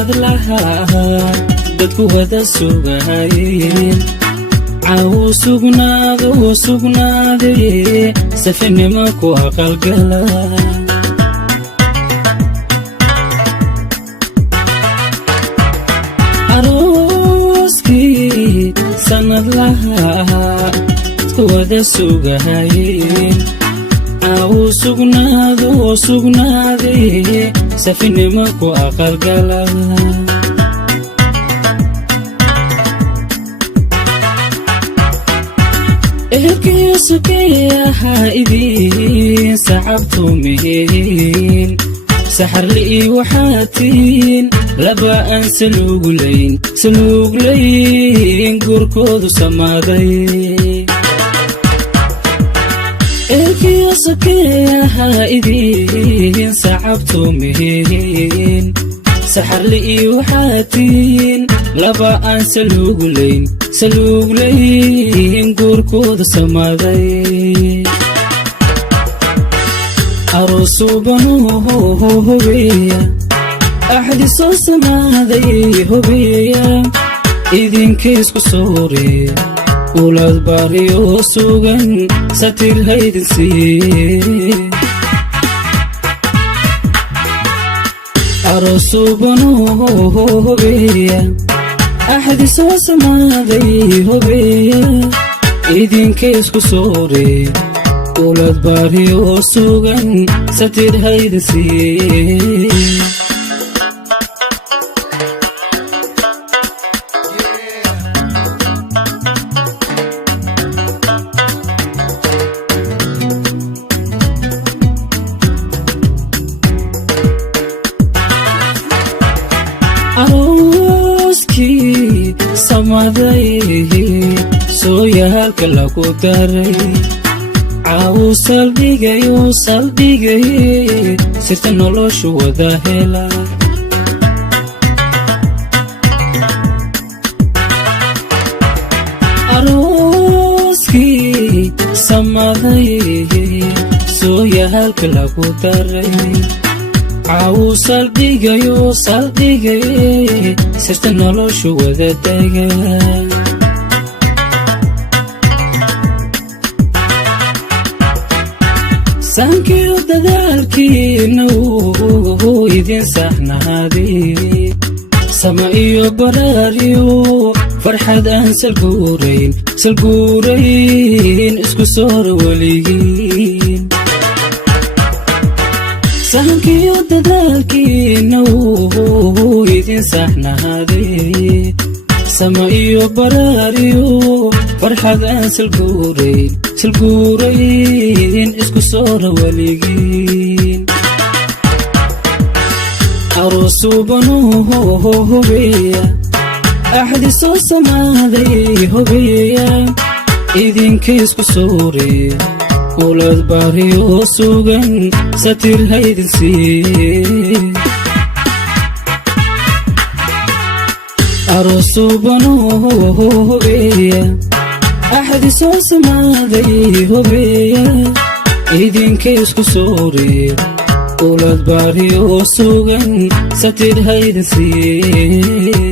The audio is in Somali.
sanad lahaa dadku wada sugayeen caawu sugnaaday safinima ku aqalgala arooskii sanad lahaa dadku wada sugayeen caawu sugnaaday safinima ku aqalgala ehelkiisukeeyaha idiin sacabtumihiin saxarli'i waxaatiin laba aan saluuglayn guurkoodu samaaday ehelkiisukeeyaha idiin sacabtumihiin saxarli'i waxaatiin laba aan saluuglayn guurkooda samaaday arosuubanuu hobeeya axdi soo samaaday hobeeya idinkaysku soore ulaad baariyoo sugan satir haydin siiye arosuubanuu hobeeya axdi soo samaaday hobeeya idinkaysku soore ulaad baariyoo sugan satir haydin siiye arooskii samaaday sooyaalka lagu daray caawu saldhigay sirta noloshu wada hela arooskii samaaday sooyaalka lagu daray caawu saldhigay sirta noloshu wada dega saankiyo dadaalkiina wuu idin saxnaaday sama iyo baraariyo farxad aan salguurayn isku soora weligiin saankiyo dadaalkiina wuu idin saxnaaday sama iyo baraariyo farxad aan salguurayn isku soora weligiin arosuubanuu hobeeya axdi soo samaaday hobeeya idinkaysku soore ulaad baariyoo sugan satir haydin siiye arosuubanuu hobeeya axdi soo samaaday hobeeya idinkaysku soore ulaad baariyoo sugan satir haydin siiye